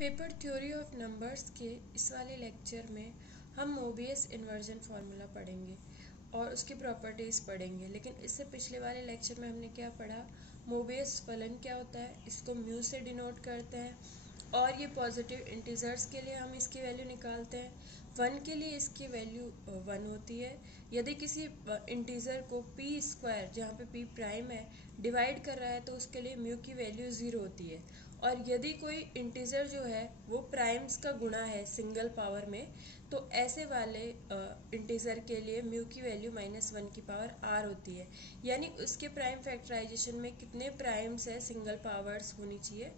Paper theory of numbers के इस वाले लेक्चर में हम मोबियस इन्वर्जन फार्मूला पढ़ेंगे और उसकी प्रॉपर्टीज़ पढ़ेंगे। लेकिन इससे पिछले वाले लेक्चर में हमने क्या पढ़ा, मोबियस फलन क्या होता है, इसको म्यू से डिनोट करते हैं और ये पॉजिटिव इंटीजर्स के लिए हम इसकी वैल्यू निकालते हैं। 1 के लिए इसकी वैल्यू 1 होती है। यदि किसी इंटीजर को p स्क्वायर, जहाँ पे p प्राइम है, डिवाइड कर रहा है तो उसके लिए म्यू की वैल्यू 0 होती है। और यदि कोई इंटीजर जो है वो प्राइम्स का गुणा है सिंगल पावर में, तो ऐसे वाले इंटीजर के लिए म्यू की वैल्यू -1 की पावर r होती है। यानी उसके प्राइम फैक्टराइजेशन में कितने प्राइम्स है सिंगल पावर्स होनी चाहिए,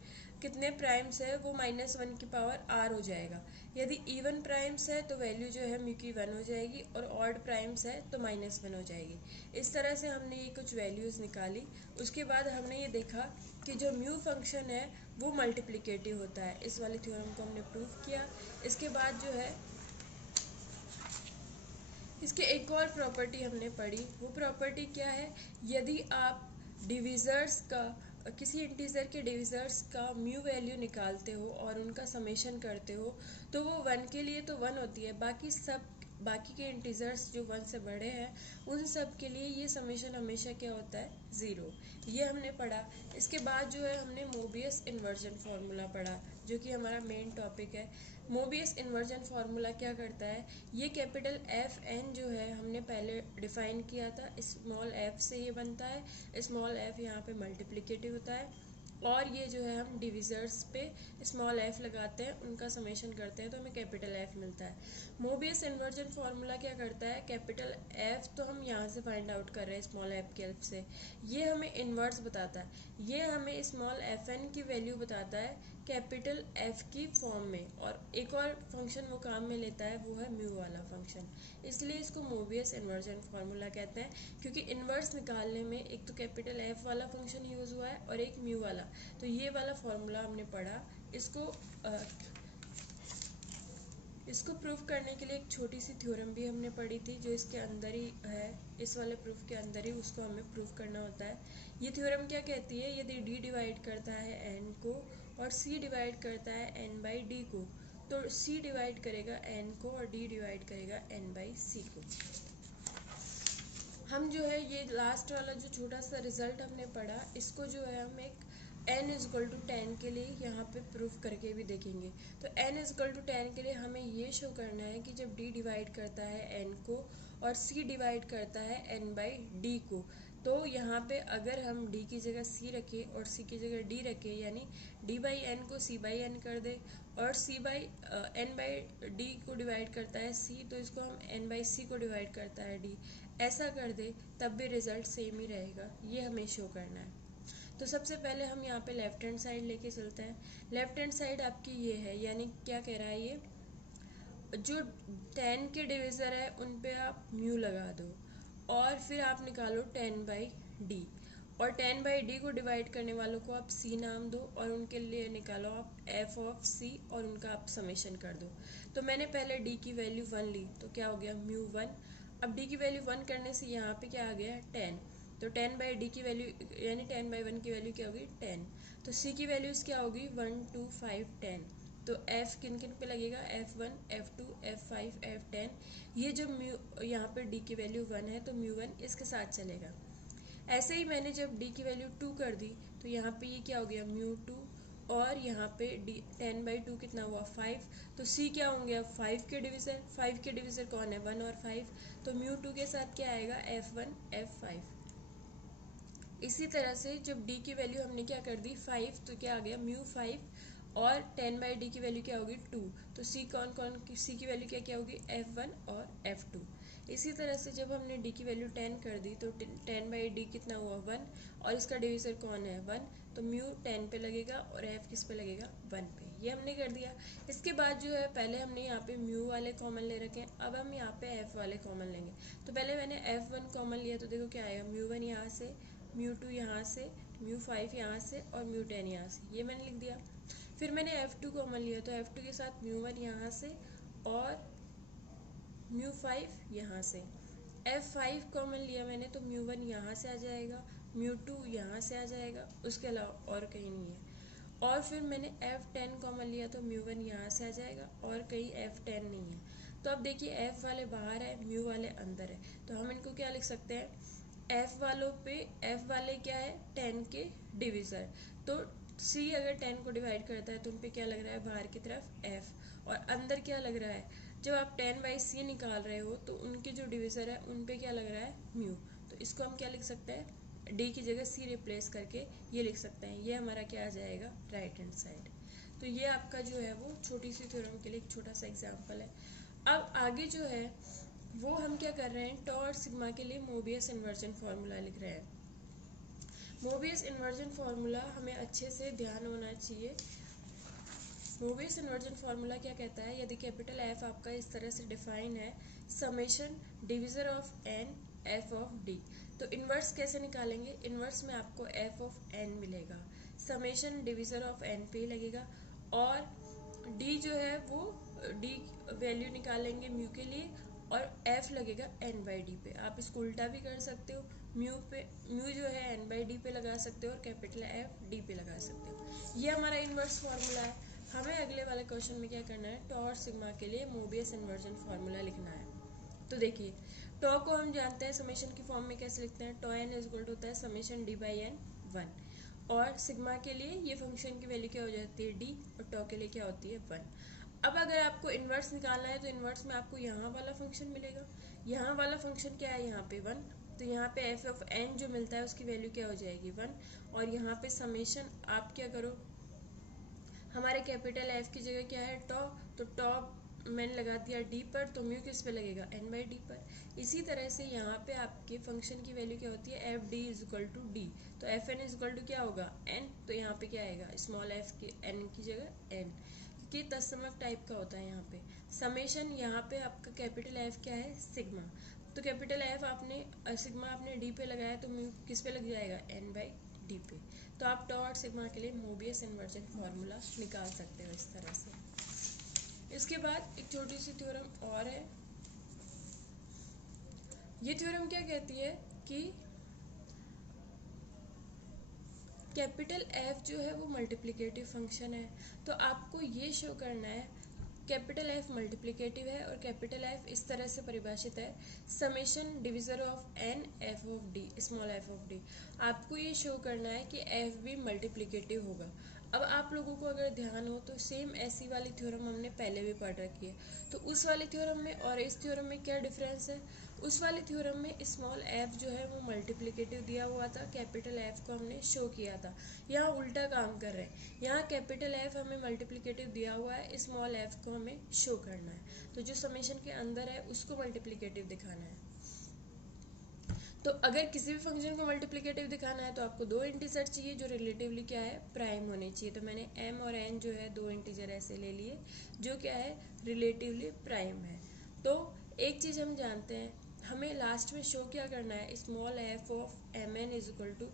कितने प्राइम्स है वो -1 की पावर r हो जाएगा। यदि इवन प्राइम्स है तो वैल्यू जो है म्यू की 1 हो जाएगी और ऑड प्राइम्स है तो -1 हो जाएगी। इस तरह से हमने ये कुछ वैल्यूज़ निकाली। उसके बाद हमने ये देखा कि जो म्यू फंक्शन है वो मल्टीप्लिकेटिव होता है। इस वाले थ्योरम को हमने प्रूव किया। इसके बाद जो है इसके एक और प्रॉपर्टी हमने पढ़ी। वो प्रॉपर्टी क्या है, यदि आप डिविजर्स का, किसी इंटीजर के डिविजर्स का म्यू वैल्यू निकालते हो और उनका समेशन करते हो तो वो 1 के लिए तो 1 होती है, बाकी के इंटीजर्स जो 1 से बड़े हैं उन सब के लिए ये समेशन हमेशा क्या होता है, 0। ये हमने पढ़ा। इसके बाद जो है हमने मोबियस इन्वर्जन फार्मूला पढ़ा, जो कि हमारा मेन टॉपिक है। मोबियस इन्वर्जन फार्मूला क्या करता है, ये कैपिटल एफ एन जो है हमने पहले डिफाइन किया था, स्मॉल एफ से ये बनता है। स्मॉल एफ यहाँ पे मल्टीप्लिकेटिव होता है और ये जो है हम डिविजर्स पे स्मॉल एफ लगाते हैं, उनका समेशन करते हैं तो हमें कैपिटल एफ मिलता है। मोबियस इन्वर्जन फार्मूला क्या करता है, कैपिटल एफ तो हम यहाँ से फाइंड आउट कर रहे हैं स्मॉल एफ के हेल्प से, ये हमें इन्वर्स बताता है। ये हमें स्मॉल एफ एन की वैल्यू बताता है कैपिटल एफ की फॉर्म में, और एक और फंक्शन वो काम में लेता है, वो है म्यू वाला फंक्शन। इसलिए इसको मोबियस इन्वर्जन फार्मूला कहते हैं, क्योंकि इन्वर्स निकालने में एक तो कैपिटल एफ वाला फंक्शन यूज हुआ है और एक म्यू वाला। तो ये वाला फार्मूला हमने पढ़ा। इसको प्रूफ करने के लिए एक छोटी सी थ्योरम भी हमने पढ़ी थी, जो इसके अंदर ही है, इस वाले प्रूफ के अंदर ही उसको हमें प्रूफ करना होता है। ये थ्योरम क्या कहती है, यदि d डिवाइड करता है n को और c डिवाइड करता है n/d को, तो c डिवाइड करेगा n को और d डिवाइड करेगा n/c को। हम जो है ये लास्ट वाला जो छोटा सा रिजल्ट हमने पढ़ा, इसको जो है हम एक n = 10 के लिए यहाँ पे प्रूफ करके भी देखेंगे। तो n = 10 के लिए हमें ये शो करना है कि जब d डिवाइड करता है n को और c डिवाइड करता है n/d को, तो यहाँ पे अगर हम d की जगह c रखें और c की जगह d रखें, यानी d/n को c/n कर दे और n/d को डिवाइड करता है c, तो इसको हम n/c को डिवाइड करता है d, ऐसा कर दे, तब भी रिजल्ट सेम ही रहेगा। ये हमें शो करना है। तो सबसे पहले हम यहाँ पे लेफ्ट हैंड साइड लेके चलते हैं। लेफ्ट हैंड साइड आपकी ये है, यानी क्या कह रहा है, ये जो 10 के डिविज़र है उन पे आप म्यू लगा दो और फिर आप निकालो 10/d, और 10/d को डिवाइड करने वालों को आप c नाम दो और उनके लिए निकालो आप f(c) और उनका आप समेशन कर दो। तो मैंने पहले d की वैल्यू 1 ली, तो क्या हो गया, म्यू 1। अब d की वैल्यू 1 करने से यहाँ पे क्या आ गया, 10। तो 10/d की वैल्यू यानी 10/1 की वैल्यू क्या होगी, 10। तो c की वैल्यूज़ क्या होगी, 1 2 5 10। तो f किन किन पे लगेगा, f1 f2 f5 f10। ये जो म्यू यहाँ पे d की वैल्यू 1 है तो म्यू 1 इसके साथ चलेगा। ऐसे ही मैंने जब d की वैल्यू 2 कर दी तो यहाँ पे ये क्या हो गया, म्यू 2, और यहाँ पे 10/2 कितना हुआ, 5। तो c क्या होंगे, अब 5 के डिविज़र, 5 के डिविज़र कौन है, 1 और 5। तो म्यू 2 के साथ क्या आएगा, f1 f5। इसी तरह से जब d की वैल्यू हमने क्या कर दी, 5, तो क्या आ गया, म्यू 5 और 10/d की वैल्यू क्या होगी, 2। तो c c की वैल्यू क्या क्या होगी, f1 और f2। इसी तरह से जब हमने d की वैल्यू 10 कर दी तो 10/d कितना हुआ, 1, और इसका डिविज़र कौन है, 1। तो म्यू 10 पे लगेगा और f किस पे लगेगा, 1 पे। ये हमने कर दिया। इसके बाद जो है पहले हमने यहाँ पे म्यू वाले कॉमन ले रखे हैं, अब हम यहाँ पे f वाले कॉमन लेंगे। तो पहले मैंने f1 कॉमन लिया तो देखो क्या आएगा, म्यू 1 यहाँ से, म्यू 2 यहाँ से, म्यू 5 यहाँ से और म्यू 10 यहाँ से, ये मैंने लिख दिया। फिर मैंने f2 कॉमन लिया तो f2 के साथ म्यू 1 यहाँ से और म्यू 5 यहाँ से। f5 कॉमन लिया मैंने तो म्यू 1 यहाँ से आ जाएगा, म्यू 2 यहाँ से आ जाएगा, उसके अलावा और कहीं नहीं है। और फिर मैंने F10 कॉमन लिया तो म्यू1 यहाँ से आ जाएगा और कहीं F10 नहीं है। तो अब देखिए F वाले बाहर है, म्यू वाले अंदर है, तो हम इनको क्या लिख सकते हैं, F वालों पे F वाले क्या है 10 के डिविजर। तो C अगर 10 को डिवाइड करता है तो उन पे क्या लग रहा है बाहर की तरफ F, और अंदर क्या लग रहा है, जब आप 10/C निकाल रहे हो तो उनके जो डिविजर है उन पे क्या लग रहा है म्यू। तो इसको हम क्या लिख सकते हैं, डी की जगह सी रिप्लेस करके ये लिख सकते हैं, ये हमारा क्या आ जाएगा राइट हैंड साइड। तो ये आपका जो है वो छोटी सी थ्योरम के लिए एक छोटा सा एग्जांपल है। अब आगे जो है वो हम क्या कर रहे हैं, टॉ और सिग्मा के लिए मोबियस इन्वर्जन फार्मूला लिख रहे हैं। मोबियस इन्वर्जन फार्मूला हमें अच्छे से ध्यान होना चाहिए। मोबियस इन्वर्जन फार्मूला क्या कहता है, यदि कैपिटल एफ आपका इस तरह से डिफाइन है, summation divisor of n f of d. तो इन्वर्स कैसे निकालेंगे, इन्वर्स में आपको एफ ऑफ एन मिलेगा, समेशन डिविजर ऑफ एन पे लगेगा, और डी जो है वो डी वैल्यू निकालेंगे म्यू के लिए, और एफ लगेगा एन बाई डी पे। आप इसको उल्टा भी कर सकते हो, म्यू जो है एन बाई डी पे लगा सकते हो और कैपिटल एफ डी पे लगा सकते हो। ये हमारा इन्वर्स फार्मूला है। हमें अगले वाले क्वेश्चन में क्या करना है, टॉ और सिग्मा के लिए मोबियस इन्वर्जन फार्मूला लिखना है। तो देखिए टॉ को हम जानते हैं समेशन की फॉर्म में कैसे लिखते हैं, टॉ एन इज इक्वल टू होता है समेशन डी बाई एन 1, और सिग्मा के लिए ये फंक्शन की वैल्यू क्या हो जाती है डी, और टॉ के लिए क्या होती है 1। अब अगर आपको इन्वर्स निकालना है तो इन्वर्स में आपको यहाँ वाला फंक्शन मिलेगा, यहाँ वाला फंक्शन क्या है यहाँ पे 1, तो यहाँ पे एफ ऑफ एन जो मिलता है उसकी वैल्यू क्या हो जाएगी 1, और यहाँ पे समेशन आप क्या करो, हमारे कैपिटल एफ की जगह क्या है टॉ, तो टॉ मैंने लगा दिया डी पर, तो म्यू किस पे लगेगा एन बाई डी पर। इसी तरह से यहाँ पे आपके फंक्शन की वैल्यू क्या होती है F D is equal to D, तो F N is equal to क्या होगा एन, तो यहाँ पे क्या आएगा स्मॉल एफ की एन की जगह एन, कि तत्समक टाइप का होता है यहाँ पे। समेशन यहाँ पे आपका कैपिटल एफ क्या है सिग्मा, तो कैपिटल एफ आपने सिग्मा आपने डी पे लगाया तो म्यू किस पे लग जाएगा एन बाई डी पे। तो आप टॉ और सिग्मा के लिए मोबियस इन्वर्जन फार्मूला निकाल सकते हो इस तरह से। इसके बाद एक छोटी सी थ्योरम और है। ये थ्योरम क्या कहती है कि कैपिटल एफ जो है वो मल्टीप्लिकेटिव फंक्शन है, तो आपको ये शो करना है कैपिटल एफ मल्टीप्लिकेटिव है और कैपिटल एफ इस तरह से परिभाषित है summation divisor of n f of d small f of d. आपको ये शो करना है कि एफ भी मल्टीप्लिकेटिव होगा। अब आप लोगों को अगर ध्यान हो तो सेम ऐसी वाली थ्योरम हमने पहले भी पढ़ रखी है, तो उस वाली थ्योरम में और इस थ्योरम में क्या डिफरेंस है, उस वाली थ्योरम में स्मॉल एफ जो है वो मल्टीप्लिकेटिव दिया हुआ था, कैपिटल एफ को हमने शो किया था। यहाँ उल्टा काम कर रहे हैं, यहाँ कैपिटल एफ हमें मल्टीप्लिकेटिव दिया हुआ है, स्मॉल एफ को हमें शो करना है, तो जो समेशन के अंदर है उसको मल्टीप्लिकेटिव दिखाना है। तो अगर किसी भी फंक्शन को मल्टीप्लिकेटिव दिखाना है तो आपको दो इंटीजर चाहिए जो रिलेटिवली क्या है प्राइम होने चाहिए। तो मैंने m और n जो है दो इंटीजर ऐसे ले लिए जो क्या है रिलेटिवली प्राइम है। तो एक चीज़ हम जानते हैं, हमें लास्ट में शो क्या करना है, small f of m n is equal to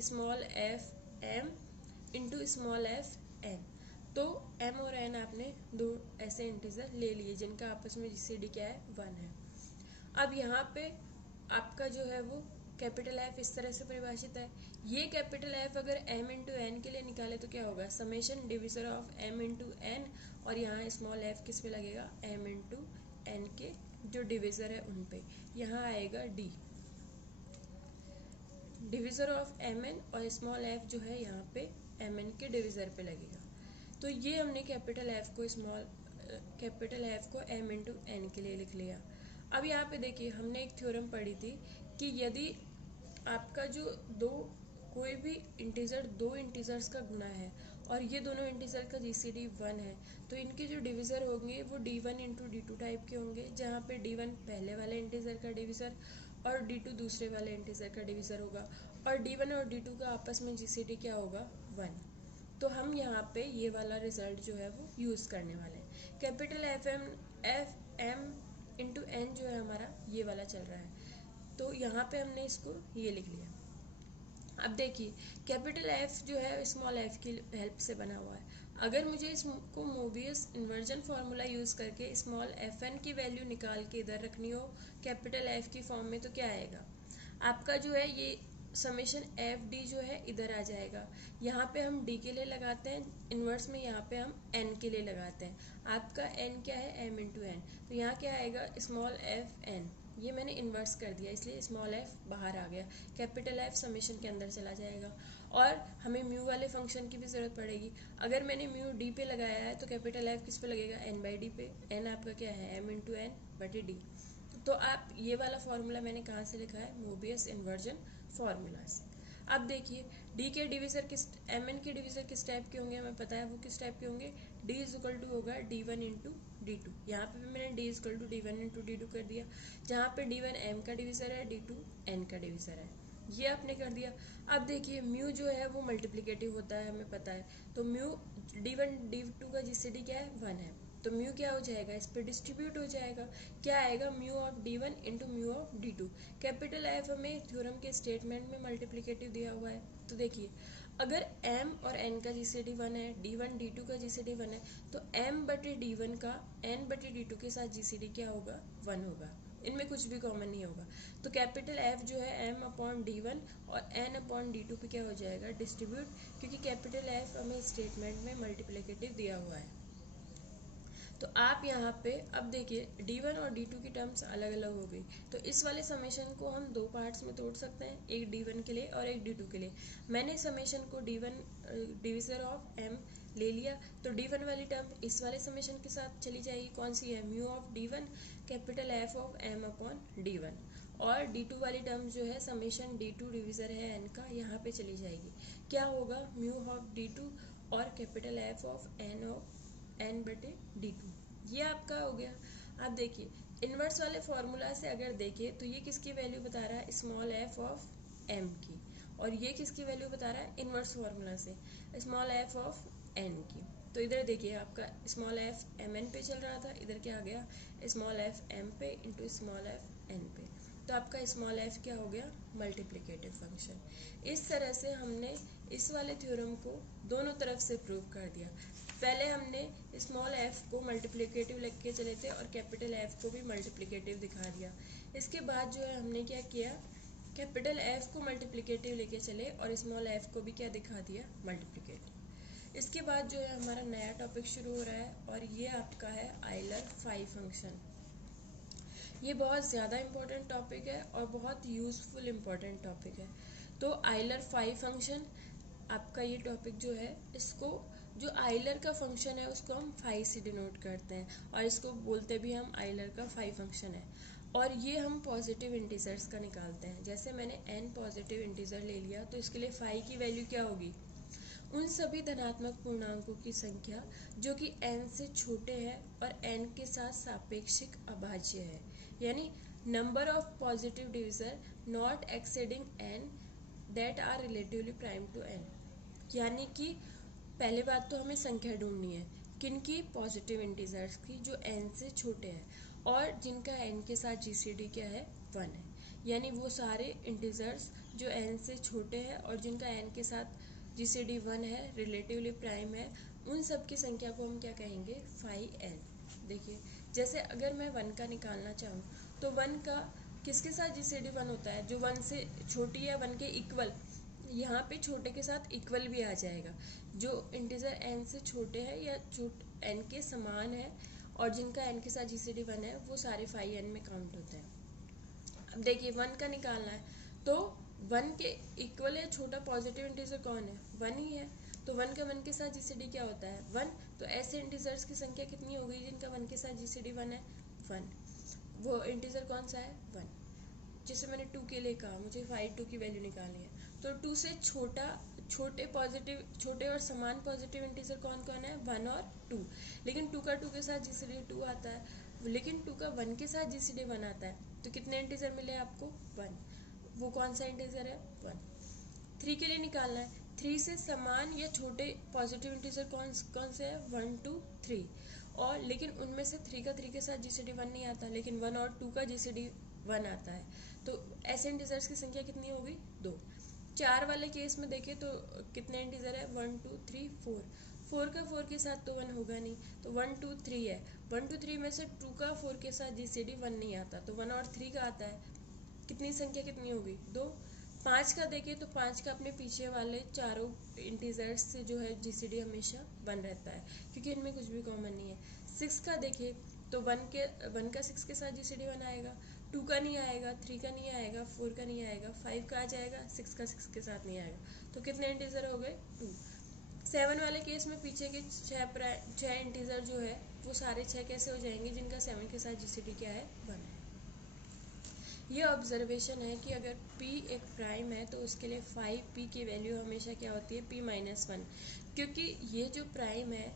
small f m into small f n. तो m और n आपने दो ऐसे इंटीजर ले लिए जिनका आपस में जीसीडी क्या है 1 है। अब यहाँ पे आपका जो है वो कैपिटल एफ इस तरह से परिभाषित है, ये कैपिटल एफ अगर m इंटू एन के लिए निकाले तो क्या होगा summation divisor of m into n, और यहाँ स्मॉल एफ किस पे लगेगा m इंटू एन के जो डिविजर है उन पे, यहाँ आएगा d divisor of m n, और स्मॉल एफ जो है यहाँ पे एम एन के डिविजर पे लगेगा। तो ये हमने कैपिटल एफ को m इंटू एन के लिए लिख लिया। अब यहाँ पे देखिए हमने एक थ्योरम पढ़ी थी कि यदि आपका जो कोई भी इंटीजर दो इंटीजर्स का गुना है और ये दोनों इंटीजर का जीसीडी 1 है, तो इनके जो डिविजर होंगे वो d1 इंटू d2 टाइप के होंगे, जहाँ पे d1 पहले वाले इंटीजर का डिविजर और d2 दूसरे वाले इंटीजर का डिविजर होगा, और d1 और d2 का आपस में जीसीडी क्या होगा 1। तो हम यहाँ पे ये वाला रिजल्ट जो है वो यूज़ करने वाले हैं। Capital F m into n जो है हमारा ये वाला चल रहा है, तो यहाँ पे हमने इसको ये लिख लिया। अब देखिए कैपिटल एफ जो है स्मॉल एफ की हेल्प से बना हुआ है, अगर मुझे इसको मोबियस इन्वर्जन फार्मूला यूज़ करके स्मॉल एफ एन की वैल्यू निकाल के इधर रखनी हो कैपिटल एफ की फॉर्म में, तो क्या आएगा आपका जो है ये समेशन एफ डी जो है इधर आ जाएगा। यहाँ पे हम डी के लिए लगाते हैं, इन्वर्स में यहाँ पे हम एन के लिए लगाते हैं। आपका एन क्या है, एम इंटू एन, तो यहाँ क्या आएगा, स्मॉल एफ एन। ये मैंने इन्वर्स कर दिया इसलिए स्मॉल एफ बाहर आ गया, कैपिटल एफ समेशन के अंदर चला जाएगा। और हमें म्यू वाले फंक्शन की भी ज़रूरत पड़ेगी। अगर मैंने म्यू डी पे लगाया है तो कैपिटल एफ किस पे लगेगा, एन बाई डी पे। एन आपका क्या है, एम इंटू एन बटे डी। तो आप ये वाला फॉर्मूला मैंने कहाँ से लिखा है, मोबियस इन्वर्जन फॉर्मूला से। अब देखिए डी के डिविजर किस, एम एन के डिविजर किस टाइप के होंगे, हमें पता है वो किस टाइप के होंगे, डी इज इक्वल टू होगा d one into d two. यहाँ पे भी मैंने d is equal to d one into d two कर दिया, जहाँ पे डी वन एम का डिविजर है, डी टू एन का डिविजर है, ये आपने कर दिया। अब देखिए म्यू जो है वो मल्टीप्लिकेटिव होता है, हमें पता है, तो mu d one d two का जीसीडी क्या है, 1 है, तो म्यू क्या हो जाएगा, इस पर डिस्ट्रीब्यूट हो जाएगा, क्या आएगा, mu of d one into mu of d two. Capital F हमें थ्योरम के स्टेटमेंट में मल्टीप्लिकेटिव दिया हुआ है, तो देखिए अगर m और n का जीसीडी 1 है, d1 d2 का जीसीडी 1 है, तो m बटे d1 का n बटे d2 के साथ जीसीडी क्या होगा, 1 होगा, इनमें कुछ भी कॉमन नहीं होगा। तो कैपिटल F जो है m अपॉन d1 और n अपॉन d2 पे क्या हो जाएगा, डिस्ट्रीब्यूट, क्योंकि कैपिटल F हमें स्टेटमेंट में मल्टीप्लिकेटिव दिया हुआ है। तो आप यहाँ पे अब देखिए d1 और d2 की टर्म्स अलग अलग हो गई, तो इस वाले समेशन को हम दो पार्ट्स में तोड़ सकते हैं, एक d1 के लिए और एक d2 के लिए। मैंने समेशन को d1 डिविजर ऑफ m ले लिया, तो d1 वाली टर्म इस वाले समेशन के साथ चली जाएगी, कौन सी है, mu of d1 capital f of m upon d1, और d2 वाली टर्म जो है समेशन d2 डिविजर है n का, यहाँ पे चली जाएगी, क्या होगा, म्यू ऑफ d2 और capital f of n of n बटे d2। ये आपका हो गया। अब देखिए इन्वर्स वाले फॉर्मूला से अगर देखें तो ये किसकी वैल्यू बता रहा है, स्मॉल f ऑफ m की, और ये किसकी वैल्यू बता रहा है, इन्वर्स फॉर्मूला से स्मॉल f ऑफ n की। तो इधर देखिए आपका स्मॉल f mn पे चल रहा था, इधर क्या आ गया, स्मॉल f m पे इंटू स्मॉल f n पे, तो आपका स्मॉल f क्या हो गया, मल्टीप्लिकेटिव फंक्शन। इस तरह से हमने इस वाले थ्योरम को दोनों तरफ से प्रूव कर दिया। पहले हमने स्मॉल f को मल्टीप्लिकेटिव लिख के चले थे और कैपिटल F को भी मल्टीप्लिकेटिव दिखा दिया। इसके बाद जो है हमने क्या किया, कैपिटल F को मल्टीप्लिकेटिव लेके चले और स्मॉल f को भी क्या दिखा दिया, मल्टीप्लिकेटिव। इसके बाद जो है हमारा नया टॉपिक शुरू हो रहा है और ये आपका है आइलर फाई फंक्शन। ये बहुत ज़्यादा इम्पोर्टेंट टॉपिक है और बहुत यूज़फुल इम्पोर्टेंट टॉपिक है। तो आइलर फाई फंक्शन आपका ये टॉपिक जो है, इसको जो आइलर का फंक्शन है उसको हम फाई से डिनोट करते हैं और इसको बोलते भी हम आइलर का फाई फंक्शन है। और ये हम पॉजिटिव इंटीजर्स का निकालते हैं, जैसे मैंने n पॉजिटिव इंटीजर ले लिया तो इसके लिए फाई की वैल्यू क्या होगी, उन सभी धनात्मक पूर्णांकों की संख्या जो कि n से छोटे हैं और n के साथ सापेक्षिक अभाज्य है, यानी number of positive divisor not exceeding n that are relatively prime to n। यानी कि पहले बात तो हमें संख्या ढूंढनी है, किनकी, पॉजिटिव इंटीजर्स की जो n से छोटे हैं और जिनका n के साथ जीसीडी क्या है, 1 है। यानी वो सारे इंटीजर्स जो n से छोटे हैं और जिनका n के साथ जीसीडी 1 है, रिलेटिवली प्राइम है, उन सब की संख्या को हम क्या कहेंगे, फाई n। देखिए जैसे अगर मैं 1 का निकालना चाहूँ तो 1 का किसके साथ जीसीडी 1 होता है, जो 1 से छोटी या 1 के इक्वल, यहाँ पे छोटे के साथ इक्वल भी आ जाएगा, जो इंटीजर n से छोटे हैं या n के समान है और जिनका n के साथ जीसीडी 1 है, वो सारे फाई n में काउंट होते हैं। अब देखिए 1 का निकालना है तो 1 के इक्वल या छोटा पॉजिटिव इंटीजर कौन है, 1 ही है, तो 1 का 1 के साथ जीसीडी क्या होता है, 1। तो ऐसे इंटीजर्स की संख्या कितनी हो गई जिनका 1 के साथ जीसीडी 1 है, 1। वो इंटीजर कौन सा है, 1। जैसे मैंने 2 के लिए कहा मुझे फाई 2 की वैल्यू निकालनी है, तो 2 से छोटे और समान पॉजिटिव इंटीजर कौन कौन है, 1 और 2। लेकिन 2 का 2 के साथ जीसीडी 2 आता है, लेकिन 2 का 1 के साथ जीसीडी 1 आता है, तो कितने इंटीजर मिले आपको, 1। वो कौन सा इंटीजर है, 1। 3 के लिए निकालना है, 3 से समान या छोटे पॉजिटिव इंटीजर कौन से है, 1 2 3, और लेकिन उनमें से 3 का 3 के साथ जीसीडी 1 नहीं आता, लेकिन 1 और 2 का जीसीडी 1 आता है, तो ऐसे इंटीजर्स की संख्या कितनी होगी, 2। 4 वाले केस में देखें तो कितने इंटीजर है, 1 2 3 4। 4 का 4 के साथ तो 1 होगा नहीं, तो 1 2 3 है, 1 2 3 में से 2 का 4 के साथ जीसीडी 1 नहीं आता, तो 1 और 3 का आता है, कितनी संख्या कितनी होगी, 2। 5 का देखें तो 5 का अपने पीछे वाले चारों इंटीजर्स से जो है जीसीडी हमेशा 1 रहता है, क्योंकि इनमें कुछ भी कॉमन नहीं है। 6 का देखें तो 1 का 6 के साथ जीसीडी 1 आएगा, 2 का नहीं आएगा, 3 का नहीं आएगा, 4 का नहीं आएगा, 5 का आ जाएगा, 6 का 6 के साथ नहीं आएगा। तो कितने इंटीजर हो गए? 2। 7 वाले केस में पीछे के 6 इंटीजर जो है वो सारे 6 कैसे हो जाएंगे जिनका 7 के साथ जीसीडी क्या है? 1 है। ये ऑब्जर्वेशन है कि अगर p एक प्राइम है तो उसके लिए 5p की वैल्यू हमेशा क्या होती है? p-1, क्योंकि ये जो प्राइम है,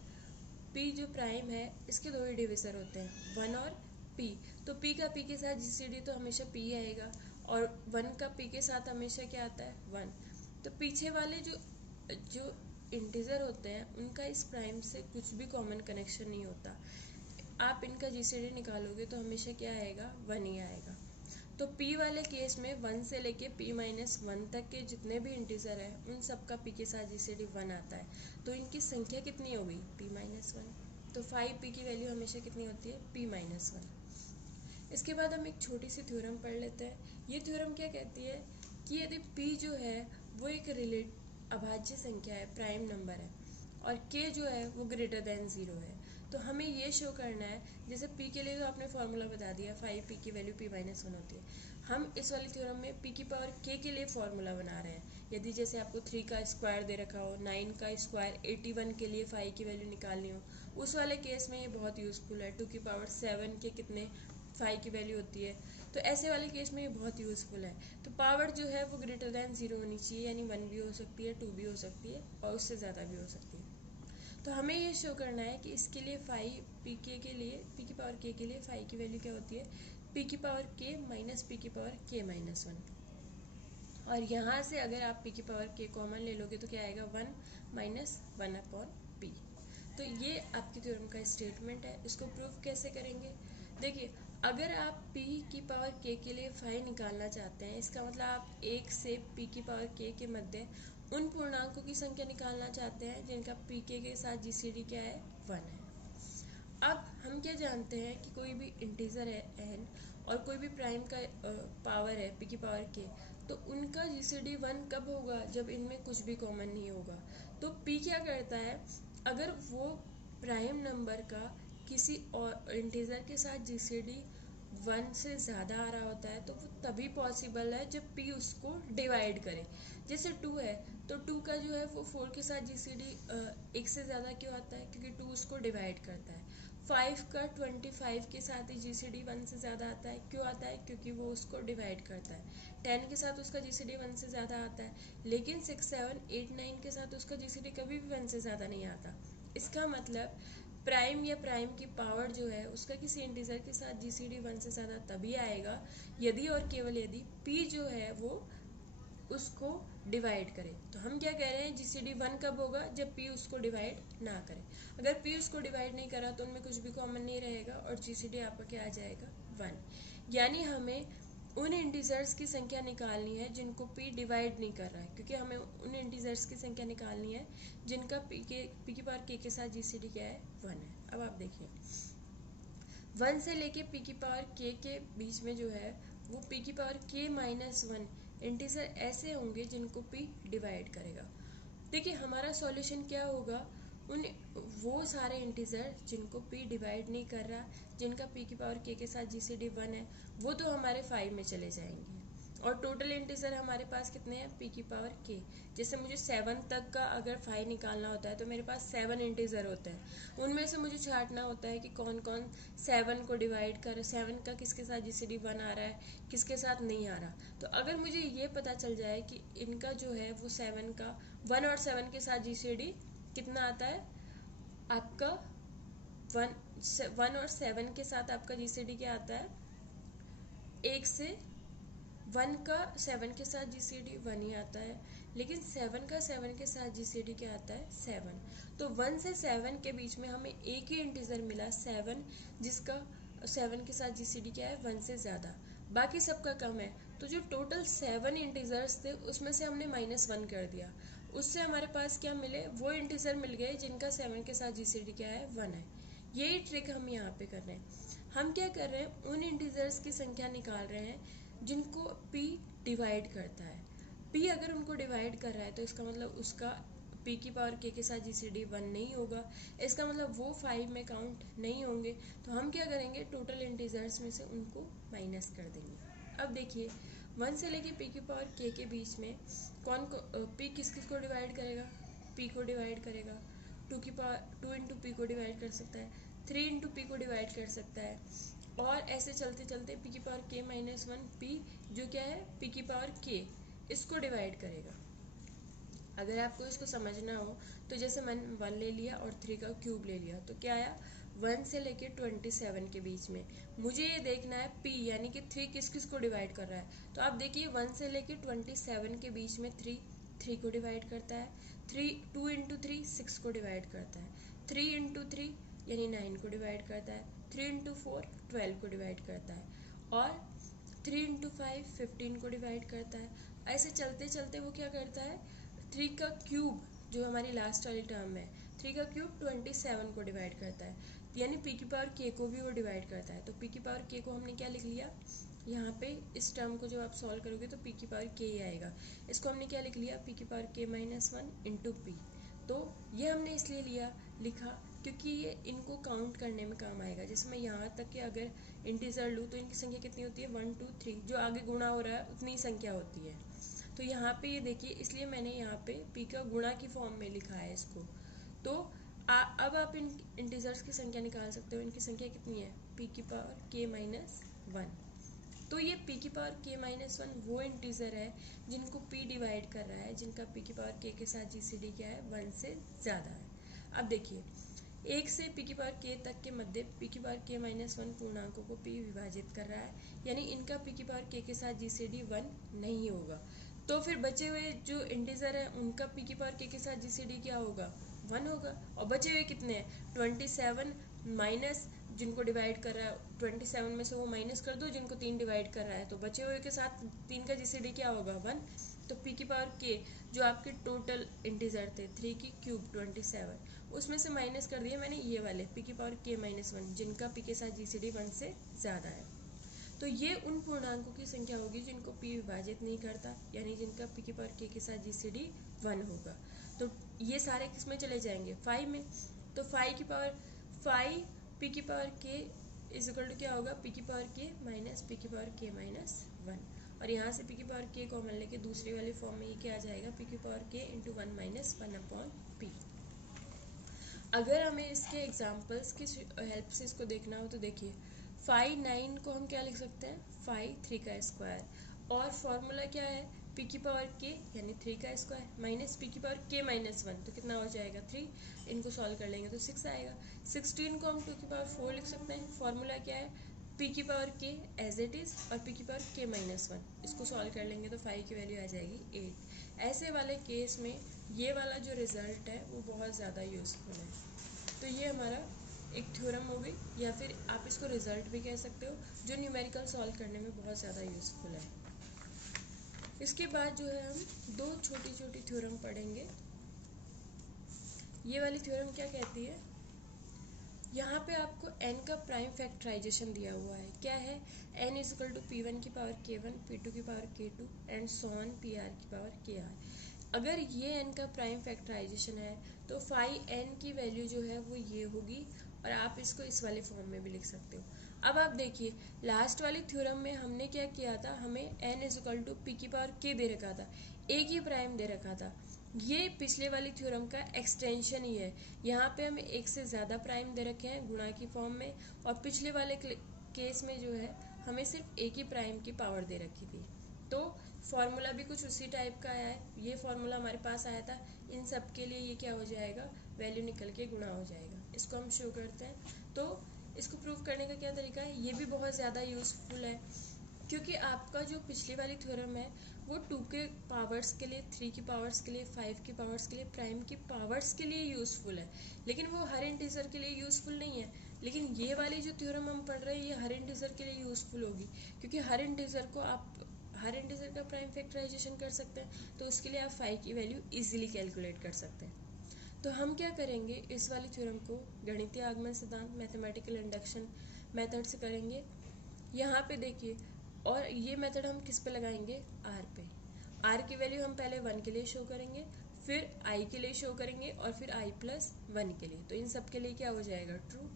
p जो प्राइम है इसके दो ही डिविजर होते हैं, 1 और p। तो p का p के साथ जीसीडी तो हमेशा p आएगा, और 1 का p के साथ हमेशा क्या आता है? 1। तो पीछे वाले जो इंटीजर होते हैं उनका इस प्राइम से कुछ भी कॉमन कनेक्शन नहीं होता। आप इनका जीसीडी निकालोगे तो हमेशा क्या आएगा? 1 ही आएगा। तो p वाले केस में 1 से लेके p-1 तक के जितने भी इंटीजर हैं उन सब का p के साथ जीसीडी 1 आता है। तो इनकी संख्या कितनी होगी? p-1। तो 5p की वैल्यू हमेशा कितनी होती है? p-1। इसके बाद हम एक छोटी सी थ्योरम पढ़ लेते हैं। ये थ्योरम क्या कहती है कि यदि p जो है वो एक अभाज्य संख्या है, प्राइम नंबर है, और k जो है वो ग्रेटर देन 0 है, तो हमें ये शो करना है, जैसे p के लिए तो आपने फॉर्मूला बता दिया, 5p की वैल्यू p-1 होती है। हम इस वाली थ्योरम में p की पावर k के लिए फॉर्मूला बना रहे हैं। यदि जैसे आपको 3 का स्क्वायर दे रखा हो, 9 का स्क्वायर 81 के लिए 5 की वैल्यू निकालनी हो, उस वाले केस में ये बहुत यूज़फुल है। 2 की पावर 7 के कितने 5 की वैल्यू होती है, तो ऐसे वाले केस में ये बहुत यूज़फुल है। तो पावर जो है वो ग्रेटर दैन 0 होनी चाहिए, यानी 1 भी हो सकती है, 2 भी हो सकती है, और उससे ज़्यादा भी हो सकती है। तो हमें ये शो करना है कि इसके लिए 5pk के लिए p की पावर k के लिए 5 की वैल्यू क्या होती है? p की पावर k माइनस p की पावर k-1। और यहाँ से अगर आप p की पावर k कॉमन ले लोगे तो क्या आएगा? 1 माइनस 1/p। तो ये आपकी थ्योरम का स्टेटमेंट है। इसको प्रूफ कैसे करेंगे? देखिए, अगर आप p की पावर k के लिए 5 निकालना चाहते हैं, इसका मतलब आप 1 से p की पावर k के मध्य उन पूर्णांकों की संख्या निकालना चाहते हैं जिनका pk के साथ जीसीडी क्या है? 1 है। अब हम क्या जानते हैं कि कोई भी इंटीजर है n और कोई भी प्राइम का पावर है p की पावर k, तो उनका जीसीडी 1 कब होगा? जब इनमें कुछ भी कॉमन नहीं होगा। तो p क्या करता है, अगर वो प्राइम नंबर का किसी और इंटीजर के साथ जीसीडी 1 से ज़्यादा आ रहा होता है तो वो तभी पॉसिबल है जब p उसको डिवाइड करे। जैसे 2 है तो 2 का जो है वो 4 के साथ जीसीडी 1 से ज़्यादा क्यों आता है? क्योंकि 2 उसको डिवाइड करता है। 5 का 25 के साथ ही जीसीडी 1 से ज़्यादा आता है, क्यों आता है? क्योंकि वो उसको डिवाइड करता है। 10 के साथ उसका जीसीडी 1 से ज़्यादा आता है, लेकिन 6, 7, 8, 9 के साथ उसका जीसीडी कभी भी 1 से ज़्यादा नहीं आता। इसका मतलब प्राइम या प्राइम की पावर जो है उसका किसी इंटीजर के साथ जीसीडी 1 से ज़्यादा तभी आएगा यदि और केवल यदि p जो है वो उसको डिवाइड करे। तो हम क्या कह रहे हैं, जीसीडी 1 कब होगा? जब p उसको डिवाइड ना करे। अगर p उसको डिवाइड नहीं करा तो उनमें कुछ भी कॉमन नहीं रहेगा और जीसीडी आपका क्या आ जाएगा? 1। यानी हमें उन इंटीजर्स की संख्या निकालनी है जिनको p डिवाइड नहीं कर रहा है, क्योंकि हमें उन इंटीजर्स की संख्या निकालनी है जिनका p की पावर k के साथ जीसीडी क्या है? 1 है। अब आप देखिए, 1 से लेके p की पावर k के बीच में जो है वो p की पावर k-1 इंटीजर ऐसे होंगे जिनको p डिवाइड करेगा। देखिए, हमारा सॉल्यूशन क्या होगा? वो सारे इंटीजर जिनको p डिवाइड नहीं कर रहा, जिनका p की पावर k के साथ जीसीडी 1 है, वो तो हमारे 5 में चले जाएंगे, और टोटल इंटीजर हमारे पास कितने हैं? p की पावर k। जैसे मुझे 7 तक का अगर 5 निकालना होता है तो मेरे पास 7 इंटीजर होते हैं, उनमें से मुझे छांटना होता है कि कौन कौन 7 को डिवाइड कर, 7 का किसके साथ जीसीडी 1 आ रहा है, किसके साथ नहीं आ रहा। तो अगर मुझे ये पता चल जाए कि इनका जो है वो 7 का 1 और 7 के साथ जीसीडी कितना आता है आपका, 1 और 7 के साथ आपका जीसीडी क्या आता है? 1 से 1 का 7 के साथ जीसीडी 1 ही आता है, लेकिन 7 का 7 के साथ जीसीडी क्या आता है? 7। तो 1 से 7 के बीच में हमें एक ही इंटीजर मिला 7, जिसका 7 के साथ जीसीडी क्या है? 1 से ज़्यादा, बाकी सबका कम है। तो जो टोटल 7 इंटीजर्स थे उसमें से हमने -1 कर दिया, उससे हमारे पास क्या मिले? वो इंटीजर मिल गए जिनका 7 के साथ जीसीडी क्या है? 1 है। यही ट्रिक हम यहाँ पे कर रहे हैं। हम क्या कर रहे हैं, उन इंटीजर्स की संख्या निकाल रहे हैं जिनको p डिवाइड करता है। p अगर उनको डिवाइड कर रहा है तो इसका मतलब उसका p की पावर k के साथ जीसीडी 1 नहीं होगा, इसका मतलब वो 5 में काउंट नहीं होंगे। तो हम क्या करेंगे, टोटल इंटीजर्स में से उनको माइनस कर देंगे। अब देखिए 1 से लेके p की पावर k के बीच में कौन को p किस किस को डिवाइड करेगा, p को डिवाइड करेगा, 2 की पावर 2 इंटू पी को डिवाइड कर सकता है, 3 इंटू पी को डिवाइड कर सकता है, और ऐसे चलते चलते p की पावर k माइनस 1 p जो क्या है p की पावर k इसको डिवाइड करेगा। अगर आपको इसको समझना हो तो जैसे मैंने 1 ले लिया और 3 का क्यूब ले लिया तो क्या आया, 1 से लेके 27 के बीच में मुझे ये देखना है p यानी कि 3 किस किस को डिवाइड कर रहा है। तो आप देखिए 1 से लेके 27 के बीच में 3 को डिवाइड करता है, 2 इंटू 3 6 को डिवाइड करता है, 3 इंटू 3 यानी 9 को डिवाइड करता है, 3 इंटू 4 12 को डिवाइड करता है, और 3 इंटू 5 15 को डिवाइड करता है। ऐसे चलते चलते वो क्या करता है, 3 का क्यूब जो हमारी लास्ट वाली टर्म है, 3 का क्यूब 27 को डिवाइड करता है, यानी p की पावर k को भी वो डिवाइड करता है। तो p की पावर k को हमने क्या लिख लिया, यहाँ पे इस टर्म को जब आप सॉल्व करोगे तो p की पावर k ही आएगा। इसको हमने क्या लिख लिया, p की power k minus 1 into P. तो ये हमने इसलिए लिखा क्योंकि ये इनको काउंट करने में काम आएगा। जैसे मैं यहाँ तक कि अगर इंटीजर लूँ तो इनकी संख्या कितनी होती है, 1 2 3, जो आगे गुणा हो रहा है उतनी ही संख्या होती है। तो यहाँ पे ये देखिए, इसलिए मैंने यहाँ पे p का गुणा की फॉर्म में लिखा है इसको। तो अब आप इन इंटीजर्स की संख्या निकाल सकते हो। इनकी संख्या कितनी है, p की पावर k माइनस 1। तो ये p की पावर k माइनस 1 वो इंटीजर है जिनको p डिवाइड कर रहा है, जिनका p की पावर k के साथ जीसीडी क्या है, 1 से ज़्यादा है। अब देखिए 1 से p की पावर k तक के मध्य p की पावर k माइनस 1 पूर्णांकों को p विभाजित कर रहा है, यानी इनका p की पावर k के साथ जीसीडी 1 नहीं होगा। तो फिर बचे हुए जो इंटीजर है उनका p की पावर k के साथ जीसीडी क्या होगा, 1 होगा। और बचे हुए कितने हैं, 27 माइनस जिनको डिवाइड कर रहा है, 27 में से वो माइनस कर दो जिनको 3 डिवाइड कर रहा है, तो बचे हुए के साथ 3 का जीसीडी क्या होगा, 1। तो p की पावर k जो आपके टोटल इंटीजर थे 3 की क्यूब 27, उसमें से माइनस कर दिया मैंने ये वाले p की पावर k माइनस 1 जिनका p के साथ जीसीडी 1 से ज़्यादा है। तो ये उन पूर्णांकों की संख्या होगी जिनको p विभाजित नहीं करता, यानी जिनका p की पावर k के साथ जीसीडी 1 होगा। तो ये सारे किस में चले जाएंगे, 5 में। तो 5 की पावर 5 p की power k is equal to क्या होगा, p की पावर k माइनस p की पावर k माइनस 1। और यहाँ से p की पावर k कॉमन लेके दूसरी वाली फॉर्म में ये क्या आ जाएगा, p की power k into 1 minus 1 upon p। अगर हमें इसके एग्जाम्पल्स की हेल्प से इसको देखना हो तो देखिए 5 9 को हम क्या लिख सकते हैं, 5 3 का स्क्वायर, और फॉर्मूला क्या है, p की पावर k यानी 3 का स्क्वायर माइनस p की पावर k माइनस 1, तो कितना हो जाएगा 3। इनको सॉल्व कर लेंगे तो 6 आएगा। 16 को हम 2 की पावर 4 लिख सकते हैं, फॉर्मूला क्या है, p की power k as it is और p की पावर k माइनस 1, इसको सॉल्व कर लेंगे तो 5 की वैल्यू आ जाएगी 8। ऐसे वाले केस में ये वाला जो रिजल्ट है वो बहुत ज़्यादा यूज़फुल है। तो ये हमारा एक थ्योरम हो गई, या फिर आप इसको रिजल्ट भी कह सकते हो, जो न्यूमेरिकल सॉल्व करने में बहुत ज़्यादा यूज़फुल है। इसके बाद जो है हम दो छोटी छोटी थ्योरम पढ़ेंगे। ये वाली थ्योरम क्या कहती है, यहाँ पे आपको n का प्राइम फैक्टराइजेशन दिया हुआ है। क्या है, n is equal to p1 की पावर k1, p2 की power k2 and so on pr की पावर kr। अगर ये n का प्राइम फैक्टराइजेशन है तो फाई n की वैल्यू जो है वो ये होगी, और आप इसको इस वाले फॉर्म में भी लिख सकते हो। अब आप देखिए लास्ट वाली थ्योरम में हमने क्या किया था, हमें n is equal to p की पावर k दे रखा था, a की प्राइम दे रखा था। ये पिछले वाली थ्योरम का एक्सटेंशन ही है। यहाँ पे हमें एक से ज़्यादा प्राइम दे रखे हैं गुणा की फॉर्म में, और पिछले वाले केस में जो है हमें सिर्फ a की प्राइम की पावर दे रखी थी। तो फॉर्मूला भी कुछ उसी टाइप का आया है, ये फॉर्मूला हमारे पास आया था, इन सब के लिए ये क्या हो जाएगा, वैल्यू निकल के गुणा हो जाएगा। इसको हम शो करते हैं। तो इसको प्रूव करने का क्या तरीका है, ये भी बहुत ज़्यादा यूज़फुल है, क्योंकि आपका जो पिछली वाली थ्योरम है वो 2 के पावर्स के लिए, 3 की पावर्स के लिए, 5 की पावर्स के लिए, प्राइम की पावर्स के लिए यूज़फुल है, लेकिन वो हर इंटीजर के लिए यूज़फुल नहीं है। लेकिन ये वाली जो थ्योरम हम पढ़ रहे हैं ये हर इंटीजर के लिए यूज़फुल होगी, क्योंकि हर इंटीजर का प्राइम फैक्टराइजेशन कर सकते हैं, तो उसके लिए आप 5 की वैल्यू इजीली कैलकुलेट कर सकते हैं। तो हम क्या करेंगे, इस वाली थ्योरम को गणितीय आगमन सिद्धांत मैथमेटिकल इंडक्शन मेथड से करेंगे। यहाँ पे देखिए, और ये मेथड हम किस पे लगाएंगे, आर पे। आर की वैल्यू हम पहले 1 के लिए शो करेंगे, फिर आई के लिए शो करेंगे और फिर आई प्लस 1 के लिए। तो इन सब के लिए क्या हो जाएगा, ट्रू।